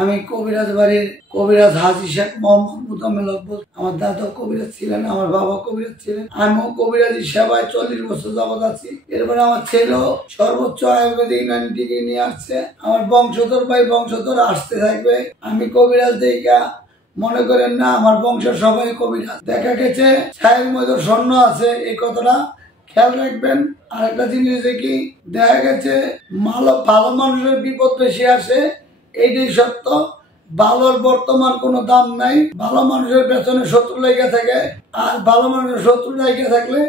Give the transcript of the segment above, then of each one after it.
আমি কবিরাজ বাড়ির কবিরাজ হাজি শেখ মোহাম্মদ মুতাম্মেল আব্বাস। আমার দাদা কবিরাজ ছিলেন, আমার বাবা কবিরাজ ছিলেন। আমিও কবিরাজি সেবায় 40 বছর যাবৎ আছি। এরপরে আমার ছেলেও সর্বোচ্চ আয়ুর্বেদিক ডিগ্রি নিয়ে আসছে। আমার বংশধর ভাই বংশধর আসতে থাকবে। আমি কবিরাজ দেখা মনে করেন না আমার বংশের সবাই কবিরাজ। দেখা গেছে ছায়ের মধ্যে স্বর্ণ আছে, এই কথাটা খেয়াল রাখবেন। আর একটা জিনিস কি দেখা গেছে ভালো মানুষের বিপদ বেশি আসে, এইটাই সত্য। ভালোর বর্তমান কোনো দাম নাই। ভালো মানুষের পেছনে শত্রু লেগে থাকে, আর ভালো মানুষের শত্রু লেগে থাকলে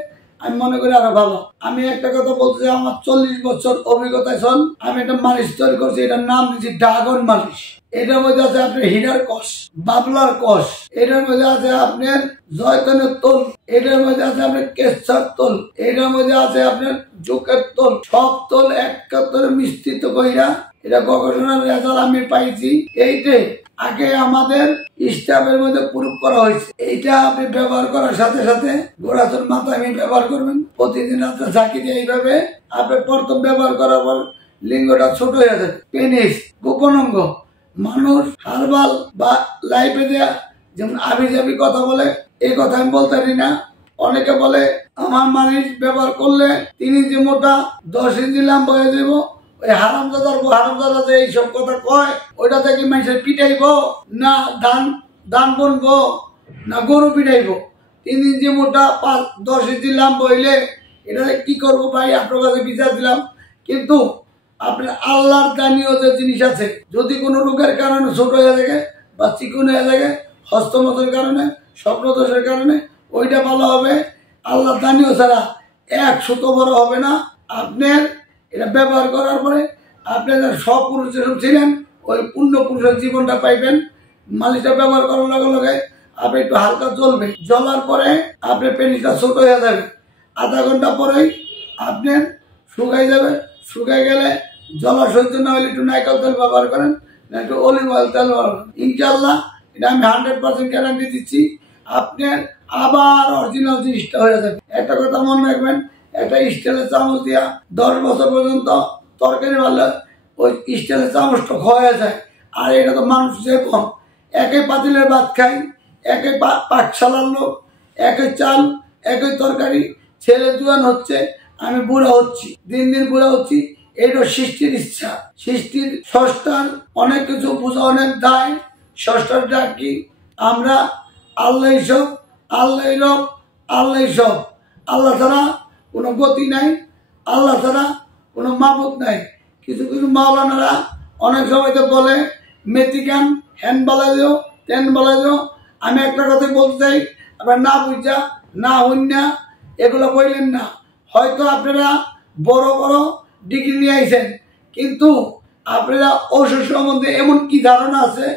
আমি মনে করি আরো ভালো। আমি একটা কথা বলতে, আমার 40 বছর অভিজ্ঞতা ছন। আমি একটা মালিশ তৈরি করছি, এটার নাম দিচ্ছি ড্রাগন মালিশ। এটার মধ্যে আছে আপনার হীরার কষ, বাবলার কষ, এটার মধ্যে আছে আপনার জয়তনের তোল, এটার মধ্যে আছে আপনার কেশার তোল, এটার মধ্যে আছে আপনার জোকের তোল। সব তোল একাত্তরে মিশ্রিত কইরা এটা গবেষণার রেজাল্ট আমি পাইছি। এইটাই আগে আমাদের স্টাফের মধ্যে প্রয়োগ করা হয়েছে। এইটা আপনি ব্যবহার করার সাথে সাথে গোড়াচর মাথা আমি ব্যবহার করবেন প্রতিদিন রাত্রে ঝাঁকি দিয়ে। এইভাবে আপনি প্রথম ব্যবহার করার পর লিঙ্গটা ছোট হয়ে যাবে। পেনিস গোপন অঙ্গ মানুষ হারবাল বা লাইফে দেয়া যেমন আবি যাবি কথা বলে, এই কথা আমি বলতে পারি না। অনেকে বলে আমার মালিশ ব্যবহার করলে 3 ইঞ্চি মোটা 10 ইঞ্চি লম্বা হয়ে যাবো। ওই হারামজাদা যে এইসব কথা কয়, ওইটা থেকে মানুষের পিটাইব না ধান বনবো না গরু পিটাইব। 3 ইঞ্চি মোটা 10 ইঞ্চি লম্বা হইলে এটা কি করবো ভাই, আপনার কাছে বিচার দিলাম। কিন্তু আপনার আল্লাহর দানীয় যে জিনিস আছে, যদি কোনো রোগের কারণে ছোট হয়ে থাকে বা চিকুন হয়ে থাকে, হস্তমতের কারণে, স্বপ্নদোষের কারণে, ওইটা ভালো হবে। আল্লাহর দানীয় ছাড়া 1 সুতো বড় হবে না। আপনার এটা ব্যবহার করার পরে আপনি সপুরুষ যেসব ছিলেন ওই পূর্ণ পুরুষের জীবনটা পাইবেন। মালিশটা ব্যবহার করার লগে লগে আপনি একটু হালকা জ্বলবে, জ্বলার পরে আপনার পেনিসটা ছোট হয়ে যাবে। আধা ঘন্টা পরেই আপনার শুকাই যাবে। শুকাই গেলে জলা সহ্য না হলে একটু নারকেল তেল ব্যবহার করেন, না একটু অলিভ অয়েল তেল ব্যবহার করেন। ইনশাল্লাহ এটা আমি 100% গ্যারান্টি দিচ্ছি, আপনার আবার অরিজিনাল জিনিসটা হয়ে যাবে। একটা কথা মনে রাখবেন, একটা স্টিলের চামচ দিয়া 10 বছর পর্যন্ত তরকারি ভালো, ওই স্টিলের চামচটা ক্ষয় যায়। আর এটা তো মানুষ যে কম, একই পাতিলের ভাত খাই, একই পাকশালার লোক, একই চাল, একই তরকারি। ছেলে জোয়ান হচ্ছে, আমি বুড়া হচ্ছি, দিন দিন বুড়া হচ্ছি। এটা সৃষ্টির ইচ্ছা, সৃষ্টির স্রষ্টার অনেক কিছু বোঝা, অনেক দায়। স্রষ্টার ডাক কি? আমরা আল্লাহ সব, আল্লাহ রব, আল্লাহ সব। আল্লাহ ছাড়া কোনো গতি নাই, আল্লাহ ছাড়া কোনো মাবুদ নাই। কিছু কিছু মাওলানারা অনেক সময় তো বলে মেথিকান হ্যান বালাই দেও, তেন বালাই দেও। আমি একটা কথা বলতে চাই, আপনার না বুঝা না হইনা এগুলো বললেন না। হয়তো আপনারা বড় বড় ডিগ্রি নিয়ে আইছেন, কিন্তু আপনারা ওষুধ সম্বন্ধে এমন কি ধারণা আছে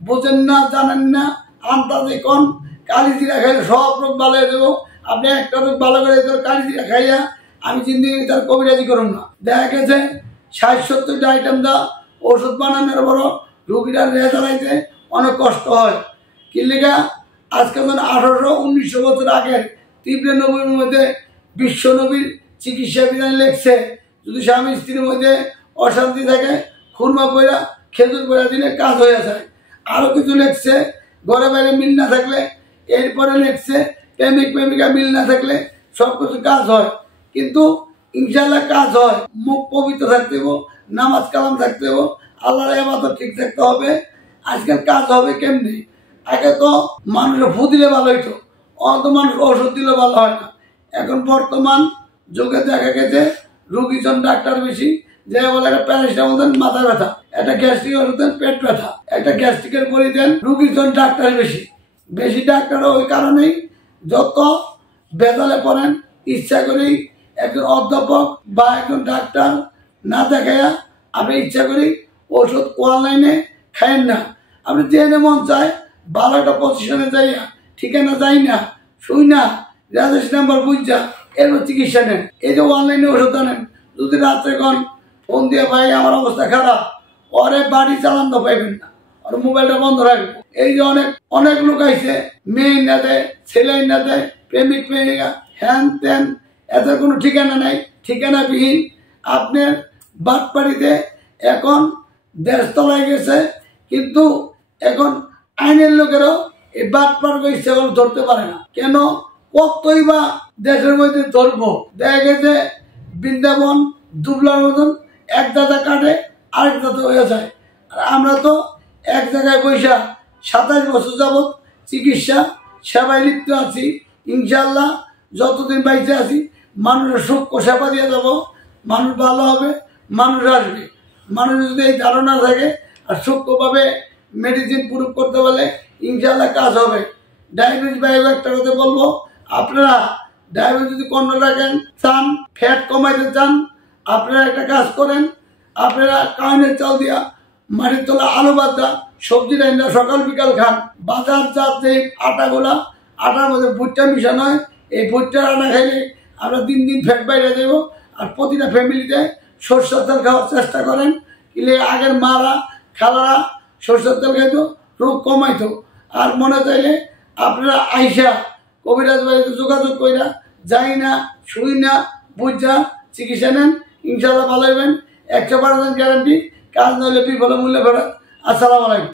বোঝেন না, জানেন না। আন্দাজে কোন কালিজিরা খাইলে সব রোগ ভালো হয়ে দেবো। আপনি একটা রোগ ভালো করে কালিজিরা খাইয়া আমি জিন্দিগি তার কবিরাজি করুন না। দেখা গেছে 60-70টা আইটেম দা ওষুধ বানানোর বড় রোগীরা রেজালাইতে অনেক কষ্ট হয়। কি লেগা আজকে 1800-1900 বছর আগের তীব্র নবীর মধ্যে বিশ্ব নবীর চিকিৎসা বিধান লেখছে, যদি স্বামী স্ত্রীর মধ্যে অশান্তি থাকে খুরমা পয়রা খেজুর পয়রা দিলে কাজ হয়ে যায়। আরো কিছু লেখছে ঘরে বাইরে মিল না থাকলে, এরপরে লেখছে প্রেমিক প্রেমিকা মিল না থাকলে সবকিছু কাজ হয়। কিন্তু ইনশাল্লাহ কাজ হয়। মুখ পবিত্র থাকতে হবে, নামাজ কালাম থাকতে হবে, আল্লাহর ইবাদত ঠিক থাকতে হবে। আজকাল কাজ হবে কেমনি? আগে তো মানুষের ফু দিলে ভালো হইতো, অত মানুষ ওষুধ দিলে ভালো হয় না। এখন বর্তমান যুগে দেখা গেছে রোগীজন ডাক্তার বেশি। যে বলে একটা প্যারাসিটামল দেন মাথা ব্যথা, একটা গ্যাস্ট্রিক ওষুধ দেন পেট ব্যথা, একটা গ্যাস্ট্রিকের বড়ি দেন, রোগীজন ডাক্তার বেশি। বেশি ডাক্তারও ওই কারণেই যত বেতালে পড়েন ইচ্ছা করেই একজন অধ্যাপক বা একজন ডাক্তার না দেখাইয়া আপনি ইচ্ছা করি ওষুধ অনলাইনে খায়েন না। আপনি জেনে মন চায় ভালো একটা পজিশনে যাইয়া ঠিকানা যাই না শুই না রেজিস্ট্রেশন নাম্বার বুঝা এরপর চিকিৎসা নেন। এই যে অনলাইনে ওষুধ আনেন, যদি রাত্রে কোন ফোন দিয়ে ভাই আমার অবস্থা খারাপ, ওরে বাড়ি চালান তো পাইবেন না, আর মোবাইলটা বন্ধ রাখবো। এই যে অনেক অনেক লোক আইছে, মেয়ে না দেয়, ছেলে না দেয়, প্রেমিক প্রেমিকা হ্যান ত্যান, এত কোনো ঠিকানা নাই, ঠিকানাবিহীন। আপনার বাটপাড়িতে এখন দেশ তলায় গেছে, কিন্তু এখন আইনের লোকেরাও এই বাটপার ইচ্ছা করে ধরতে পারে না। কেন? কতই বা দেশের মধ্যে ধরবো? দেখা গেছে বৃন্দাবন দুবলার মতন এক দাদা কাটে আরেক দাদা হয়ে যায়। আর আমরা তো এক জায়গায় বৈশা 27 বছর যাবৎ চিকিৎসা সেবায় লিপ্ত আছি। ইনশাল্লাহ যতদিন বাইতে আছি মানুষের সূক্ষ্ম সেবা দিয়ে যাবো, মানুষ ভালো হবে, মানুষ আসবে। মানুষ যদি এই ধারণা থাকে আর সূক্ষ্মভাবে মেডিসিন প্রয়োগ করতে পারলে ইনশাল্লাহ কাজ হবে। ডায়াবেটিস ভাই একটা কথা বলবো, আপনারা ডায়াবেটিস যদি কন্ট্রোল রাখেন চান, ফ্যাট কমাইতে চান, আপনারা একটা কাজ করেন, আপনারা কাউনের চাল দিয়া মাটির তলা আলু বাদা সবজি রান্না সকাল বিকাল খান। বাজার জাত যে আটাগুলা, আটার মধ্যে ভুট্টা মিশানো হয়, এই ভুট্টার আটা খাইলে আমরা দিন দিন ফ্যাট বাইরে দেব। আর প্রতিটা ফ্যামিলিতে সরষের তেল খাওয়ার চেষ্টা করেন, কিলে আগের মারা খালারা সরষের তেল খাইতো, রোগ কমাইতো। আর মনে চাইলে আপনারা আইসা কবিরাজ বাড়িতে যোগাযোগ কইরা যাই না শুই না বুঝা চিকিৎসা নেন, ইনশাল্লাহ ভালো হইবেন। 100% গ্যারান্টি, কাজ নইলে বিফলে মূল্যে ফেরত। আসসালামু আলাইকুম।